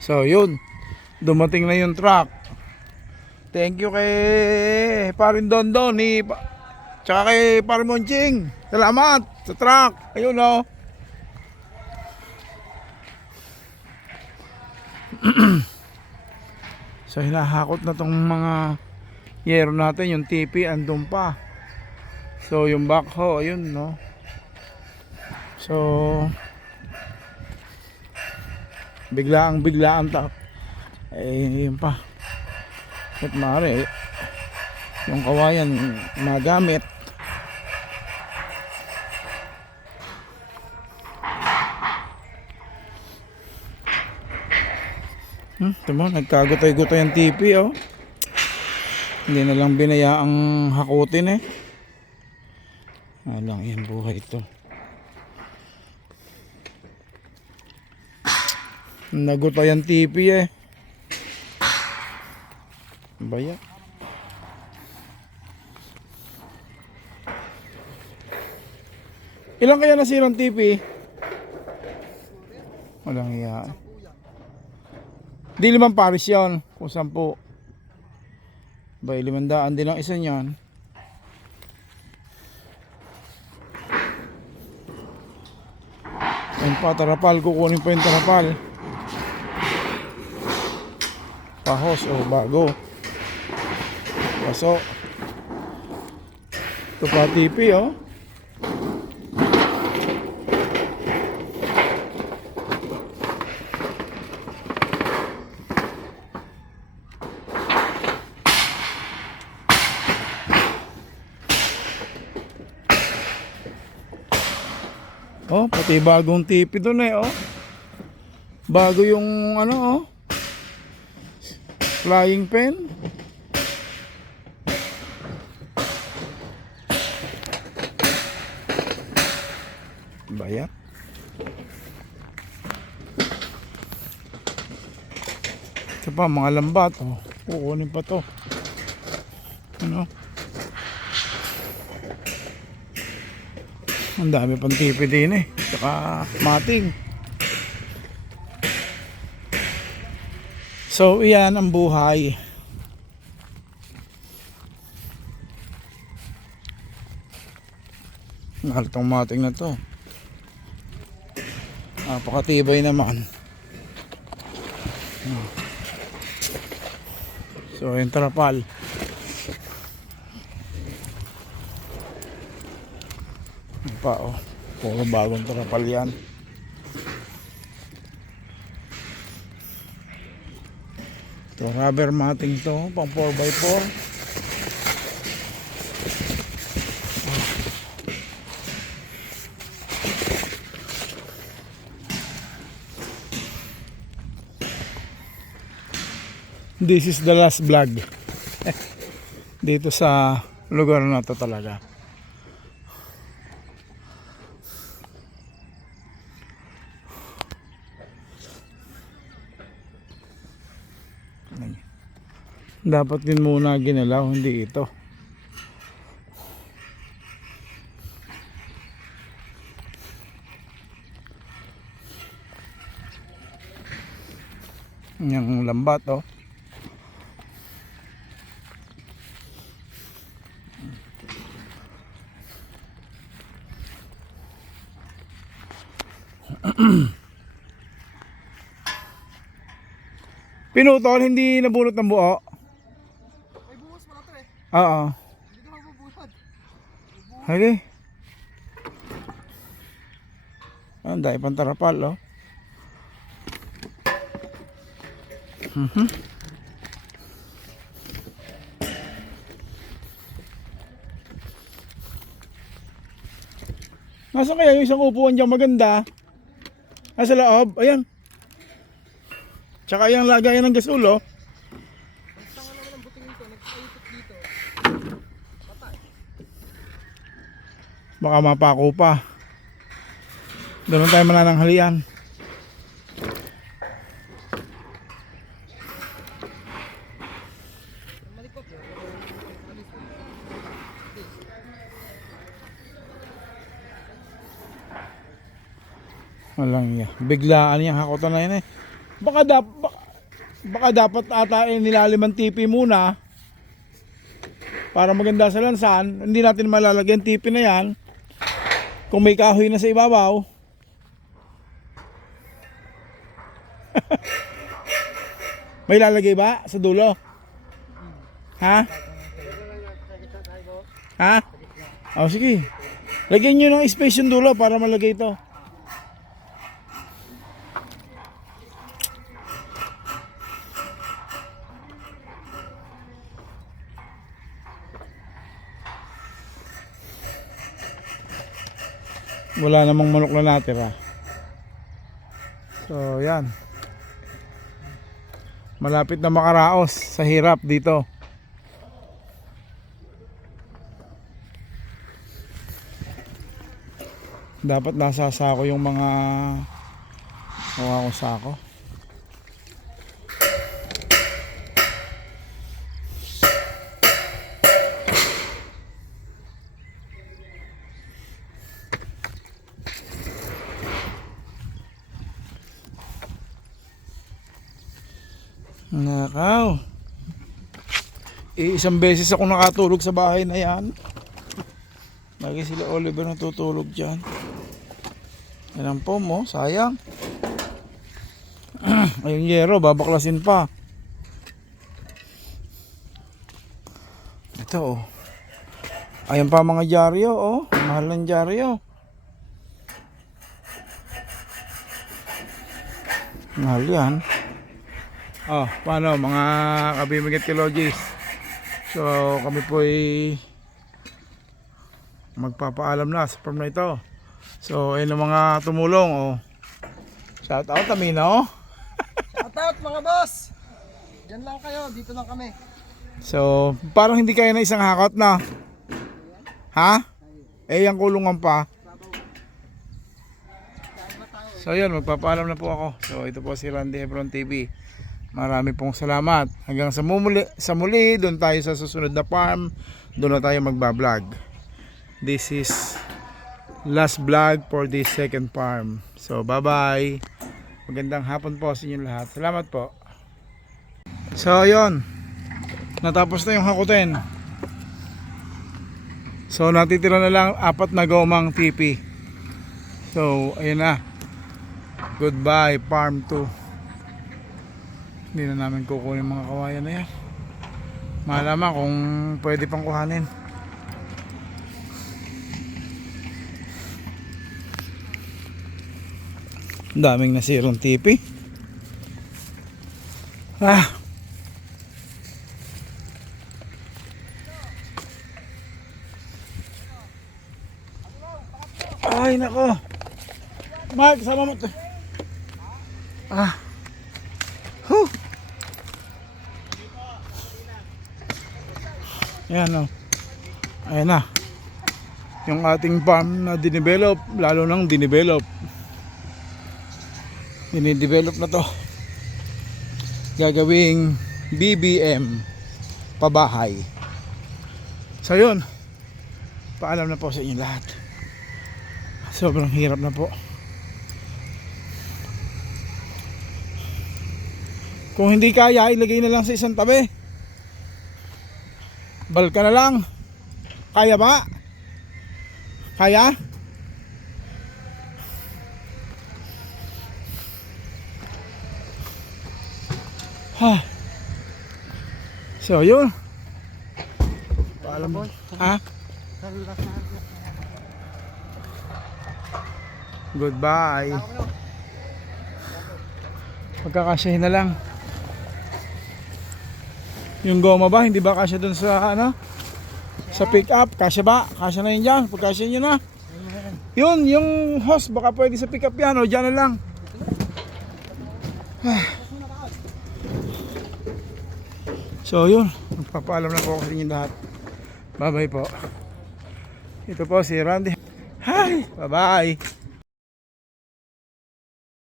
So yun, dumating na yung truck. Thank you kay Parin Dondon ni pa- tsaka kay Parin Monching. Salamat sa truck. Ayun oh. so hinahakot na tong mga yero natin yung TP andun pa. So yung backhoe ayun no. So biglaang biglaan ta. Eh yun pa. At maaari yung kawayan magamit. Hmm, tama nagkagutay-gutay ang TV oh. Hindi na lang binayaang hakutin eh. Alang yan buhay ito Nagutay ang TV eh. Baya. Ilan kaya nasirang TV? Walang iya. Di limang paris yun. Kung sampu. Bay, limandaan din ang isa niyan. Ayun pa, tarapal. Kukunin pa yung tarapal. Pahos o bago. Paso. Ito pa TV oh. Oh, pati bagong TV doon eh, oh. Bago yung ano, oh. Flying pen. Bayat. Ito pa, mga lambat, oh. Kukunin pa to. Ano? Ang dami pang tipi din eh. Saka mating. So, iyan ang buhay. Mahal tong mating na to. Napakatibay naman. So, yung trapal. Pa oh. Puro bagong trapal yan. Ito, rubber matting to, pang 4x4. This is the last vlog. Dito sa lugar na to talaga. Dapat din muna ginalaw, hindi ito. Yung lambat oh. Pinutol, hindi nabunot ng buo. Oo. Hindi. Ah, Ang dahil pang oh. Mhm. Nasaan kaya yung isang upuan dyan maganda? Nasa loob, ayan. Tsaka yung lagayan ng gasulo. Tanga naman ang buting nito. Nagpaikot dito. Baka mapako pa. Doon tayo manananghalian. Walang iya. Biglaan yung hakotan na yun eh. Baka, dap, baka, dapat ata eh, nilalim ang tipi muna para maganda sa lansan. Hindi natin malalagyan tipi na yan kung may kahoy na sa ibabaw. may lalagay ba sa dulo? Ha? Ha? Oh, sige. Lagyan nyo ng space yung dulo para malagay ito. Wala namang manok na natira. So, yan. Malapit na makaraos sa hirap dito. Dapat nasa sako yung mga Hawa ko sako. Nakaw. Eh, isang beses ako nakatulog sa bahay na yan. Lagi sila Oliver natutulog dyan. Yan ang pom, oh. Sayang. Ayun yero, babaklasin pa. Ito, oh. Ayan pa mga dyaryo, oh. Mahal ng dyaryo. Mahal yan. Oh, paano mga kabimigat kilogis? So, kami po ay magpapaalam na sa farm na ito. So, ayun ang mga tumulong, oh. Shout out, Tamino. Shout out mga boss! Diyan lang kayo, dito lang kami. So, parang hindi kaya na isang hakot na. Ha? Eh, yung kulungan pa. So, yun, magpapaalam na po ako. So, ito po si Randy Hebron TV. Marami pong salamat. Hanggang sa muli, sa muli, doon tayo sa susunod na farm. Doon na tayo magbablog. This is last vlog for this second farm. So, bye-bye. Magandang hapon po sa inyo lahat. Salamat po. So, yun. Natapos na yung hakutin. So natitira na lang apat na gomang tipi. So ayun na. Goodbye farm 2. Hindi na namin kukunin mga kawayan na yan. Malaman kung pwede pang kuhanin. Daming nasirong tipi. Ah, Ay, nako. Mark, sama mo. Ah. Yan o. Ayan na. Yung ating farm na dinevelop, lalo nang dinevelop. Dinidevelop na to. Gagawing BBM pabahay. So yun. Paalam na po sa inyo lahat. Sobrang hirap na po. Kung hindi kaya, ilagay na lang sa isang tabi. Balka na lang. Kaya ba? Kaya? Ha. So, yun. Paalam mo. Ha? Goodbye. Pagkakasyahin na lang. Yung goma ba, hindi ba kasya dun sa ano? Sa pick up, kasya ba? Kasya na yun dyan, pagkasya nyo na. Yun, yung host, baka pwede sa pick up yan, o dyan na lang. So yun, magpapaalam na po ako sa inyo lahat. Bye bye po. Ito po si Randy. Hi! Bye bye!